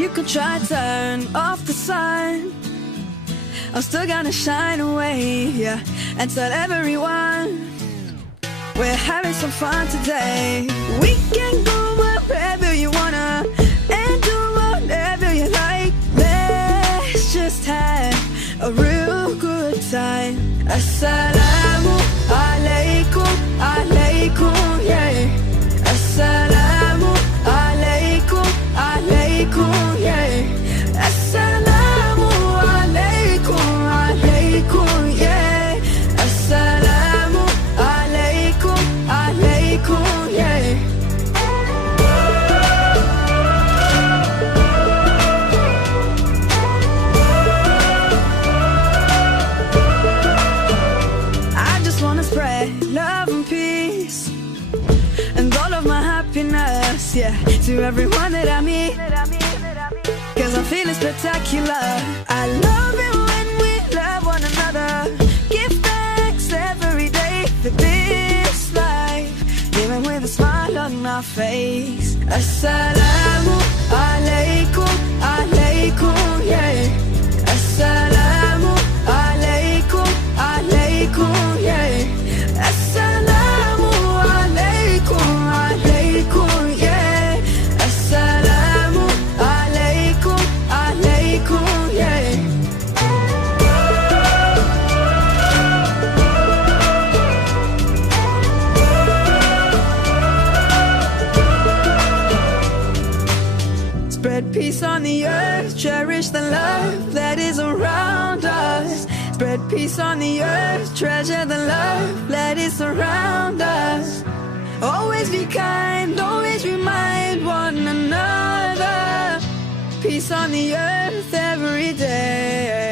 You could try turn off the sun, I'm still gonna shine away, yeah, and tell everyone we're having some fun today. We can go wherever you wanna and do whatever you like. Let's just have a real good time. Assalamualaikum, alaikum, yeah. Assalamualaikum, alaikum, yeah. Assalamualaikum, alaikum, yeah. Assalamualaikum, alaikum, yeah. I just wanna spread love and peace and all of my happiness, yeah, to everyone that I meet, cause I'm feeling spectacular. I love it when we love one another. Give thanks every day for this life, even with a smile on our face. Assalamu alaikum, alaikum, yeah. Assalamu alaikum, alaikum, yeah. Assalamu alaikum, alaikum, yeah. Assalamu alaikum, alaikum, yeah. Spread peace on the earth, cherish the love that is around us. Spread peace on the earth, treasure the love that is around us. Always be kind, always remind one another. Peace on the earth every day.